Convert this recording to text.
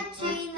Bye, Chief.